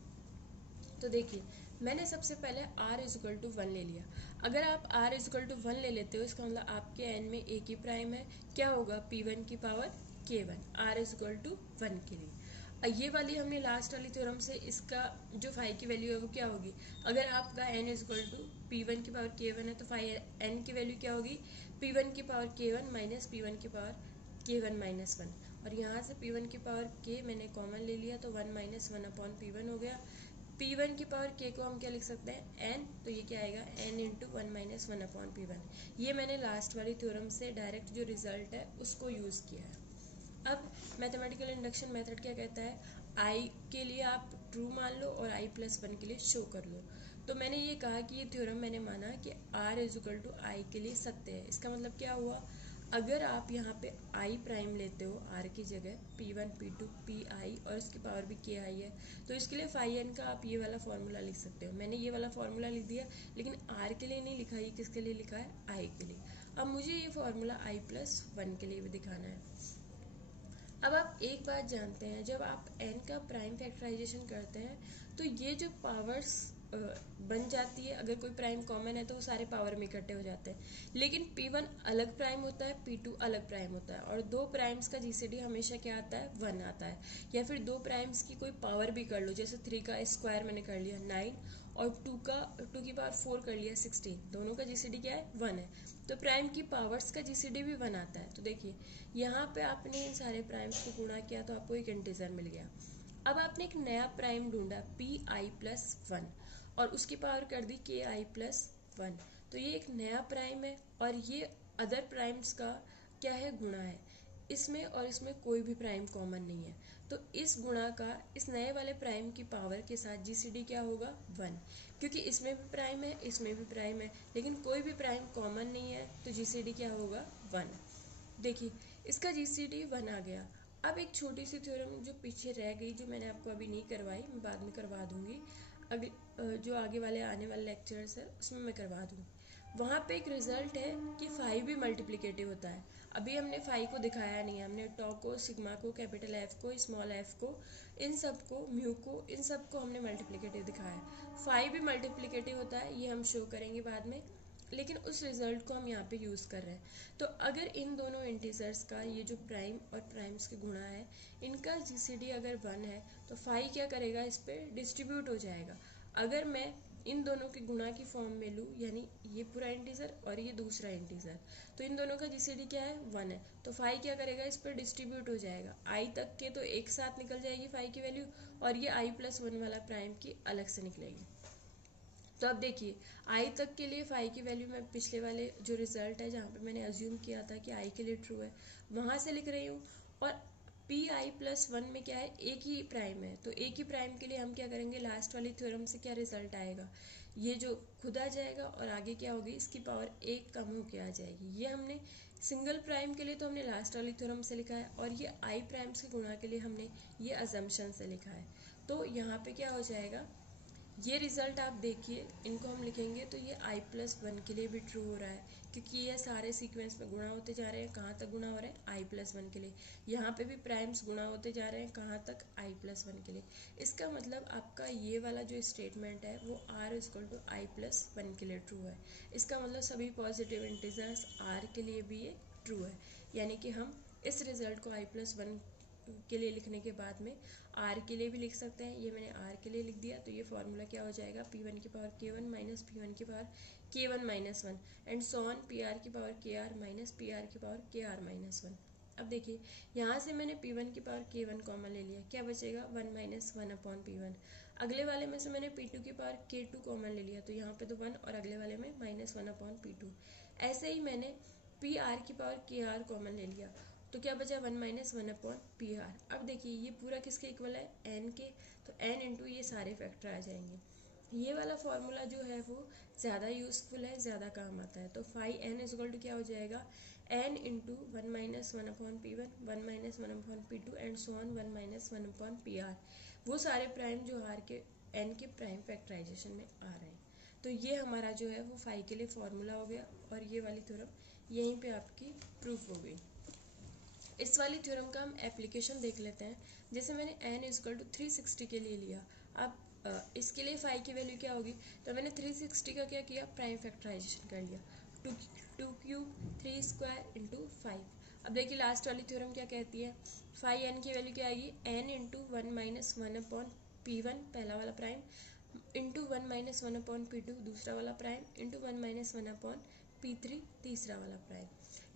तो देखिए मैंने सबसे पहले r इज इक्वल टू 1 ले लिया। अगर आप r इज इक्वल टू 1 ले लेते हो इसका मतलब आपके n में एक ही प्राइम है, क्या होगा, p1 की power k1, r is equal to 1 के लिए। ये वाली हमने लास्ट वाली थ्योरम से इसका जो फाई की वैल्यू है वो क्या होगी, अगर आपका n is equal to p1 की पावर k1 है तो फाई n की वैल्यू क्या होगी, p1 की पावर k1 माइनस p1 की पावर k1 माइनस 1। और यहाँ से p1 की पावर k मैंने कॉमन ले लिया तो 1 माइनस 1 अपॉन p1 हो गया। p1 की पावर k को हम क्या लिख सकते हैं, n, तो ये क्या आएगा n into 1 minus 1 upon p1। ये मैंने लास्ट वाली थ्योरम से डायरेक्ट जो रिजल्ट है उसको यूज़ किया है। अब मैथमेटिकल इंडक्शन मेथड क्या कहता है, i के लिए आप ट्रू मान लो और i प्लस 1 के लिए शो कर लो। तो मैंने ये कहा कि ये थ्योरम मैंने माना कि r इज इक्वल टू आई के लिए सत्य है। इसका मतलब क्या हुआ, अगर आप यहाँ पे i प्राइम लेते हो r की जगह, p1 p2 pi और इसकी पावर भी ki है, तो इसके लिए फाई n का आप ये वाला फॉर्मूला लिख सकते हो। मैंने ये वाला फॉर्मूला लिख दिया, लेकिन r के लिए नहीं लिखा, ये किसके लिए लिखा है, i के लिए। अब मुझे ये फॉर्मूला i प्लस 1 के लिए भी दिखाना है। अब आप एक बात जानते हैं, जब आप n का प्राइम फैक्टराइजेशन करते हैं तो ये जो पावर्स बन जाती है, अगर कोई प्राइम कॉमन है तो वो सारे पावर में इकट्ठे हो जाते हैं। लेकिन p1 अलग प्राइम होता है, p2 अलग प्राइम होता है, और दो प्राइम्स का जीसीडी हमेशा क्या आता है, 1 आता है। या फिर दो प्राइम्स की कोई पावर भी कर लो, जैसे 3 का स्क्वायर मैंने कर लिया 9 और 2 की पावर 4 कर लिया 16, दोनों का जीसीडी क्या है, 1 है। तो प्राइम की पावर्स का जीसीडी भी 1 आता है। तो देखिए यहाँ पे आपने इन सारे प्राइम्स को गुणा किया तो आपको एक इंटीजर मिल गया। अब आपने एक नया प्राइम ढूंढा pi प्लस 1 और उसकी पावर कर दी ki प्लस 1। तो ये एक नया प्राइम है और ये अदर प्राइम्स का क्या है, गुणा है। इसमें और इसमें कोई भी प्राइम कॉमन नहीं है, तो इस गुणा का इस नए वाले प्राइम की पावर के साथ जीसीडी क्या होगा, 1। क्योंकि इसमें भी प्राइम है, इसमें भी प्राइम है, लेकिन कोई भी प्राइम कॉमन नहीं है, तो जीसीडी क्या होगा, 1। देखिए इसका जीसीडी 1 आ गया। अब एक छोटी सी थ्योरम जो पीछे रह गई, जो मैंने आपको अभी नहीं करवाई, मैं बाद में करवा दूंगी, अगले जो आगे वाले आने वाले लेक्चर्स है उसमें मैं करवा दूंगी। वहाँ पे एक रिजल्ट है कि 5 भी मल्टीप्लिकेटिव होता है। अभी हमने 5 को दिखाया नहीं है, हमने टॉ को, सिग्मा को, कैपिटल एफ को, स्मॉल एफ को, इन सब को, म्यू को, इन सब को हमने मल्टीप्लिकेटिव दिखाया है। 5 भी मल्टीप्लिकेटिव होता है, ये हम शो करेंगे बाद में, लेकिन उस रिजल्ट को हम यहाँ पे यूज़ कर रहे हैं। तो अगर इन दोनों इंटीजर्स का ये जो प्राइम और प्राइम्स के गुणा है, इनका जीसीडी अगर 1 है तो 5 क्या करेगा, इस पर डिस्ट्रीब्यूट हो जाएगा। अगर मैं इन दोनों के गुणा की फॉर्म में लूँ, यानी ये पूरा इंटीजर और ये दूसरा इंटीजर, तो इन दोनों का जीसीडी क्या है, 1 है, तो 5 क्या करेगा, इस पर डिस्ट्रीब्यूट हो जाएगा। आई तक के तो एक साथ निकल जाएगी 5 की वैल्यू, और ये i प्लस 1 वाला प्राइम की अलग से निकलेगी। तो अब देखिए आई तक के लिए 5 की वैल्यू मैं पिछले वाले जो रिजल्ट है जहाँ पे मैंने अज्यूम किया था कि आई के लिए ट्रू है, वहाँ से लिख रही हूँ। और pi प्लस 1 में क्या है, एक ही प्राइम है, तो एक ही प्राइम के लिए हम क्या करेंगे, लास्ट वाली थ्योरम से क्या रिजल्ट आएगा, ये जो खुद आ जाएगा और आगे क्या होगी, इसकी पावर एक कम होके आ जाएगी। ये हमने सिंगल प्राइम के लिए तो हमने लास्ट वाली थ्योरम से लिखा है, और ये आई प्राइम्स के गुणा के लिए हमने ये अजम्पशन से लिखा है। तो यहाँ पे क्या हो जाएगा, ये रिजल्ट आप देखिए, इनको हम लिखेंगे तो ये i प्लस 1 के लिए भी ट्रू हो रहा है, क्योंकि ये सारे सीक्वेंस में गुणा होते जा रहे हैं। कहाँ तक गुणा हो रहे हैं, i प्लस 1 के लिए। यहाँ पे भी प्राइम्स गुणा होते जा रहे हैं, कहाँ तक, i प्लस 1 के लिए। इसका मतलब आपका ये वाला जो स्टेटमेंट है वो r equal to i plus 1 के लिए ट्रू है। इसका मतलब सभी पॉजिटिव इंटीजर्स r के लिए भी ये ट्रू है, यानी कि हम इस रिजल्ट को i प्लस 1 के लिए लिखने के बाद में r के लिए भी लिख सकते हैं। ये मैंने r के लिए लिख दिया, तो ये फॉर्मूला क्या हो जाएगा, p1 की पावर k1 माइनस p1 की power k1 minus 1 and so on pr की पावर kr माइनस pr की पावर kr माइनस 1। अब देखिए यहाँ से मैंने p1 की पावर k1 कॉमन ले लिया, क्या बचेगा, 1 माइनस 1 अपॉन p1। अगले वाले में से मैंने p2 की पावर k2 कॉमन ले लिया, तो यहाँ पे तो 1 और अगले वाले में माइनस 1 अपॉन p2। ऐसे ही मैंने pr की पावर kr कॉमन ले लिया, तो क्या बचा, 1 माइनस 1 अपॉन पी आर। अब देखिए ये पूरा किसके इक्वल है, n के, तो n इंटू ये सारे फैक्टर आ जाएंगे। ये वाला फॉर्मूला जो है वो ज़्यादा यूज़फुल है, ज़्यादा काम आता है। तो फाई n इक्वल टू क्या हो जाएगा, n into 1 minus 1 upon p1, 1 minus 1 upon p2 and so on 1 minus 1 upon P R. वो सारे प्राइम जो r के n के प्राइम फैक्टराइजेशन में आ रहे हैं। तो ये हमारा जो है वो फाई के लिए फॉर्मूला हो गया, और ये वाली थ्योरम यहीं पे आपकी प्रूफ हो गई। इस वाली थ्योरम का हम एप्लीकेशन देख लेते हैं। जैसे मैंने n इक्वल टू 360 के लिए लिया, अब इसके लिए फाई की वैल्यू क्या होगी, तो मैंने 360 का क्या किया, प्राइम फैक्टराइजेशन कर लिया, टू क्यूब 3 स्क्वायर इंटू 5। अब देखिए लास्ट वाली थ्योरम क्या कहती है, फाई n की वैल्यू क्या आएगी, n into 1 minus 1 upon P1 पहला वाला prime into 1 minus 1 upon P2 दूसरा वाला prime into 1 minus 1 upon P3 तीसरा वाला प्राइम।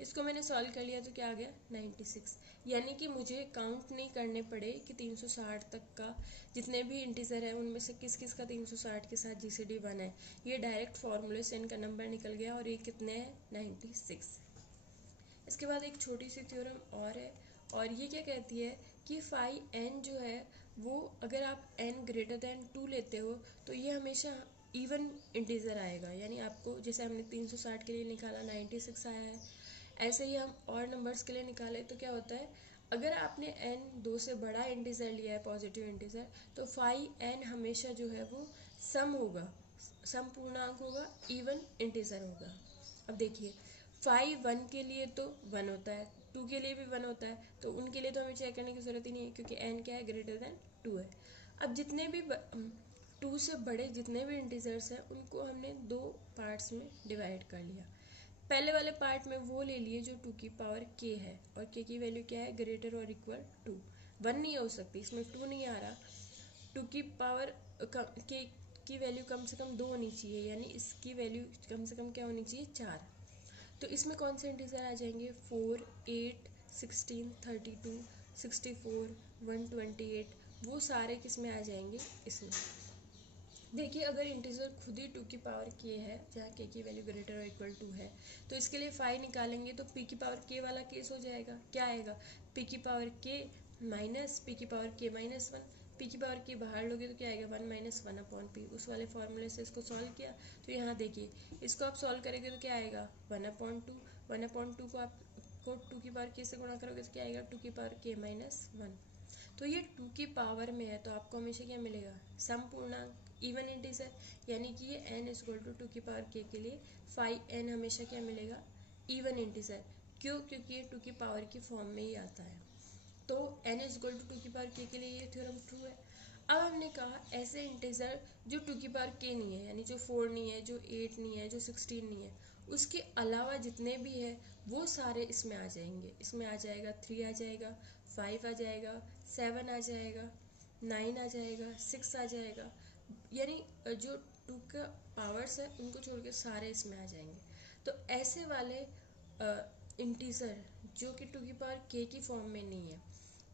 इसको मैंने सॉल्व कर लिया तो क्या आ गया 96, यानी कि मुझे काउंट नहीं करने पड़े कि 360 तक का जितने भी इंटीजर है उनमें से किस किस का 360 के साथ GCD 1 है। ये डायरेक्ट फॉर्मूले से इनका नंबर निकल गया और ये कितने हैं 96। इसके बाद एक छोटी सी थ्योरम और है, और ये क्या कहती है कि फाई n जो है वो अगर आप n ग्रेटर देन 2 लेते हो तो ये हमेशा इवन इंटीजर आएगा, यानी आपको जैसे हमने 360 के लिए निकाला 96 आया है, ऐसे ही हम और नंबर्स के लिए निकाले तो क्या होता है, अगर आपने n 2 से बड़ा इंटीजर लिया है पॉजिटिव इंटीजर, तो फाई n हमेशा जो है वो सम होगा, सम पूर्णांक होगा, इवन इंटीजर होगा। अब देखिए फाई 1 के लिए तो 1 होता है, 2 के लिए भी 1 होता है, तो उनके लिए तो हमें चेक करने की ज़रूरत ही नहीं है क्योंकि n क्या है ग्रेटर देन 2 है। अब जितने भी 2 से बड़े जितने भी इंटीजर्स हैं उनको हमने दो पार्ट्स में डिवाइड कर लिया। पहले वाले पार्ट में वो ले लिए जो 2 की पावर k है, और k की वैल्यू क्या है, ग्रेटर और इक्वल टू 1 नहीं हो सकती, इसमें 2 नहीं आ रहा। 2 की पावर k की वैल्यू कम से कम 2 होनी चाहिए, यानी इसकी वैल्यू कम से कम क्या होनी चाहिए 4। तो इसमें कौन से इंटीजर आ जाएंगे, 4, 8, 16, 32, 64, 128, वो सारे किस में आ जाएंगे, इसमें। देखिए अगर इंटीजर खुद ही 2 की पावर k है जहाँ k की वैल्यू ग्रेटर और इक्वल टू है, तो इसके लिए फाई निकालेंगे तो p की पावर k वाला केस हो जाएगा। क्या आएगा, p की पावर k माइनस p की पावर k माइनस 1, p की पावर k बाहर लोगे तो क्या आएगा 1 माइनस 1 अपॉन p। उस वाले फॉर्मूले से इसको सॉल्व किया तो यहाँ देखिए इसको आप सॉल्व करेंगे तो क्या आएगा 1/2, 1/2 को आप 2 की पावर k से गुणा करोगे तो क्या आएगा 2 की पावर k माइनस 1। तो ये 2 की पावर में है तो आपको हमेशा क्या मिलेगा, सम पूर्णांक, इवन इंटीजर, यानी कि ये n इक्वल टू 2 की पावर k के लिए फाई n हमेशा क्या मिलेगा, इवन इंटीजर। क्यों, क्योंकि ये 2 की पावर की फॉर्म में ही आता है। तो n इक्वल टू 2 की पावर k के लिए ये थ्योरम ट्रू है। अब हमने कहा ऐसे इंटीजर जो 2 की पावर k नहीं है, यानी जो 4 नहीं है, जो 8 नहीं है, जो 16 नहीं है, उसके अलावा जितने भी है वो सारे इसमें आ जाएंगे। इसमें आ जाएगा 3 आ जाएगा, 5 आ जाएगा, 7 आ जाएगा, 9 आ जाएगा, 6 आ जाएगा, यानी जो 2 का पावर्स है उनको छोड़ के सारे इसमें आ जाएंगे। तो ऐसे वाले इंटीजर जो कि 2 की पावर k की फॉर्म में नहीं है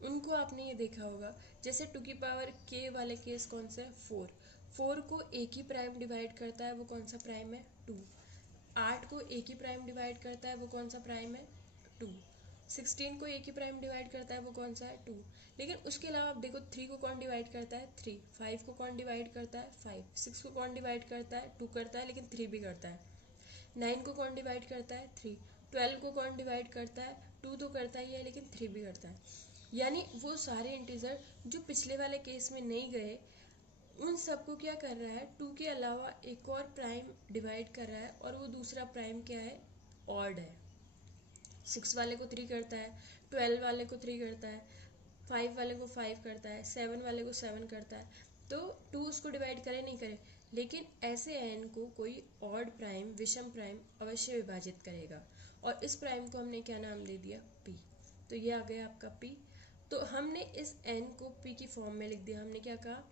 उनको आपने ये देखा होगा, जैसे 2 की पावर k वाले केस कौन सा है, 4 को एक ही प्राइम डिवाइड करता है, वो कौन सा प्राइम है 2। 8 को एक ही प्राइम डिवाइड करता है, वो कौन सा प्राइम है 2। 16 को एक ही प्राइम डिवाइड करता है, वो कौन सा है 2। लेकिन उसके अलावा आप देखो 3 को कौन डिवाइड करता है 3, 5 को कौन डिवाइड करता है 5, 6 को कौन डिवाइड करता है 2 करता है लेकिन 3 भी करता है, 9 को कौन डिवाइड करता है 3, 12 को कौन डिवाइड करता है 2 तो करता ही है लेकिन 3 भी करता है। यानी वो सारे इंटीजर जो पिछले वाले केस में नहीं गए उन सबको क्या कर रहा है, 2 के अलावा एक और प्राइम डिवाइड कर रहा है, और वो दूसरा प्राइम क्या है, ऑड है। 6 वाले को 3 करता है, 12 वाले को 3 करता है, 5 वाले को 5 करता है, 7 वाले को 7 करता है। तो 2 उसको डिवाइड करे नहीं करे, लेकिन ऐसे n को कोई ऑड प्राइम, विषम प्राइम अवश्य विभाजित करेगा, और इस प्राइम को हमने क्या नाम दे दिया p। तो ये आ गया आपका p। तो हमने इस n को p की फॉर्म में लिख दिया। हमने क्या कहा,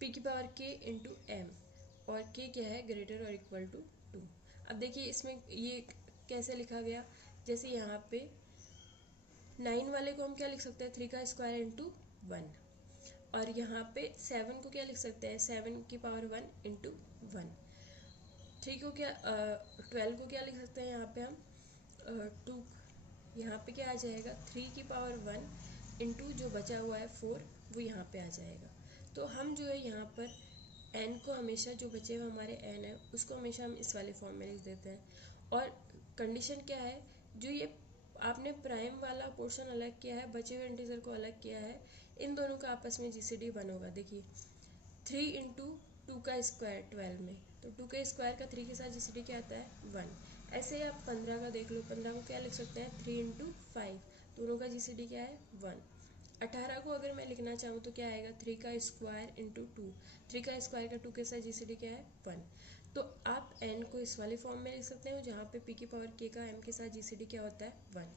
p की पावर k इंटू एम, और k क्या है ग्रेटर और इक्वल टू 2। अब देखिए इसमें ये कैसे लिखा गया, जैसे यहाँ पे 9 वाले को हम क्या लिख सकते हैं 3 का स्क्वायर इंटू 1, और यहाँ पे 7 को क्या लिख सकते हैं 7 की पावर 1 इंटू 1। 3 को क्या 12 को क्या लिख सकते हैं यहाँ पे हम 2, यहाँ पे क्या आ जाएगा 3 की पावर 1 इंटू जो बचा हुआ है 4, वो यहाँ पे आ जाएगा। तो हम जो है यहाँ पर n को हमेशा, जो बचे हुए हमारे n है उसको हमेशा हम इस वाले फॉर्म में लिख देते हैं। और कंडीशन क्या है, जो ये आपने प्राइम वाला पोर्शन अलग किया है, बचे हुए इंटीजर को अलग किया है, इन दोनों का आपस में GCD 1 होगा। देखिए 3 इंटू 2 का स्क्वायर 12 में, तो 2 के स्क्वायर का 3 के साथ GCD क्या आता है 1, ऐसे ही आप 15 का देख लो, 15 को क्या लिख सकते हैं 3 इंटू 5, दोनों का जीसीडी क्या है 1। 18 को अगर मैं लिखना चाहूँ तो क्या आएगा 3 का स्क्वायर इंटू 2, 3 का स्क्वायर का 2 के साथ जीसीडी क्या है 1। तो आप n को इस वाले फॉर्म में लिख सकते हो जहाँ पे p की पावर k का m के साथ जीसीडी क्या होता है 1।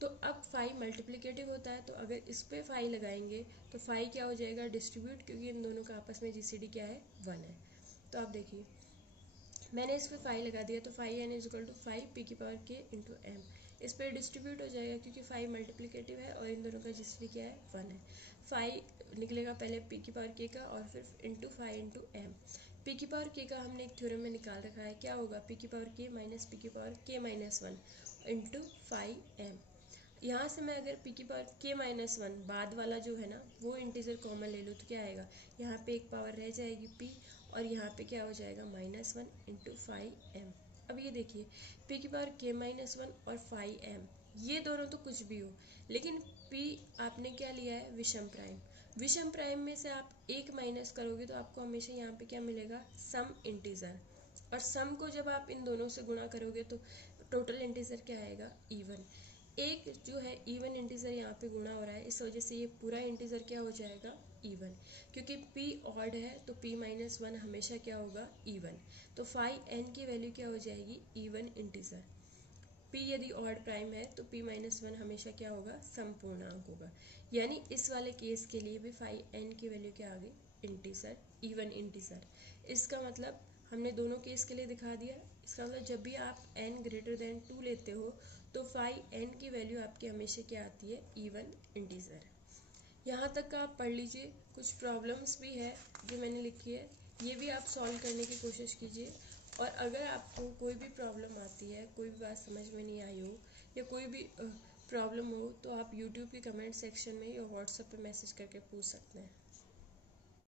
तो अब 5 मल्टीप्लिकेटिव होता है, तो अगर इस पे 5 लगाएंगे तो 5 क्या हो जाएगा डिस्ट्रीब्यूट, क्योंकि इन दोनों का आपस में जीसीडी क्या है 1 है। तो आप देखिए मैंने इस पे 5 लगा दिया, तो 5n is equal to 5 p की पावर k इंटू एम, इस पर डिस्ट्रीब्यूट हो जाएगा क्योंकि 5 मल्टीप्लिकेटिव है और इन दोनों का जीसीडी क्या है 1 है। 5 निकलेगा पहले पी की पावर k का और फिर इंटू 5 इंटू एम। पी की पावर k का हमने एक थ्योरम में निकाल रखा है, क्या होगा पी की पावर k माइनस पी की power k minus 1 into 5m। यहाँ से मैं अगर p की पावर k माइनस 1 बाद वाला जो है ना वो इंटीजर कॉमन ले लूँ तो क्या आएगा, यहाँ पे एक पावर रह जाएगी p और यहाँ पे क्या हो जाएगा -1 इंटू 5m। अब ये देखिए p की पावर k माइनस 1 और 5m, ये दोनों तो कुछ भी हो, लेकिन p आपने क्या लिया है विषम प्राइम। विषम प्राइम में से आप एक माइनस करोगे तो आपको हमेशा यहाँ पे क्या मिलेगा सम इंटीजर, और सम को जब आप इन दोनों से गुणा करोगे तो टोटल इंटीजर क्या आएगा इवन। एक जो है इवन इंटीजर यहाँ पे गुणा हो रहा है, इस वजह से ये पूरा इंटीजर क्या हो जाएगा इवन, क्योंकि p ऑड है तो p माइनस 1 हमेशा क्या होगा इवन। तो 5n की वैल्यू क्या हो जाएगी इवन इंटीजर। p यदि ऑड प्राइम है तो p माइनस 1 हमेशा क्या होगा संपूर्णांक होगा, यानी इस वाले केस के लिए भी 5n की वैल्यू क्या आ गई इंटीजर, इवन इंटीजर। इसका मतलब हमने दोनों केस के लिए दिखा दिया। इसका मतलब जब भी आप n ग्रेटर देन 2 लेते हो तो 5n की वैल्यू आपकी हमेशा क्या आती है इवन इंटीजर। यहाँ तक का आप पढ़ लीजिए, कुछ प्रॉब्लम्स भी है जो मैंने लिखी है, ये भी आप सॉल्व करने की कोशिश कीजिए। और अगर आपको कोई भी प्रॉब्लम आती है, कोई भी बात समझ में नहीं आई हो या कोई भी प्रॉब्लम हो तो आप यूट्यूब के कमेंट सेक्शन में या व्हाट्सएप पे मैसेज करके पूछ सकते हैं।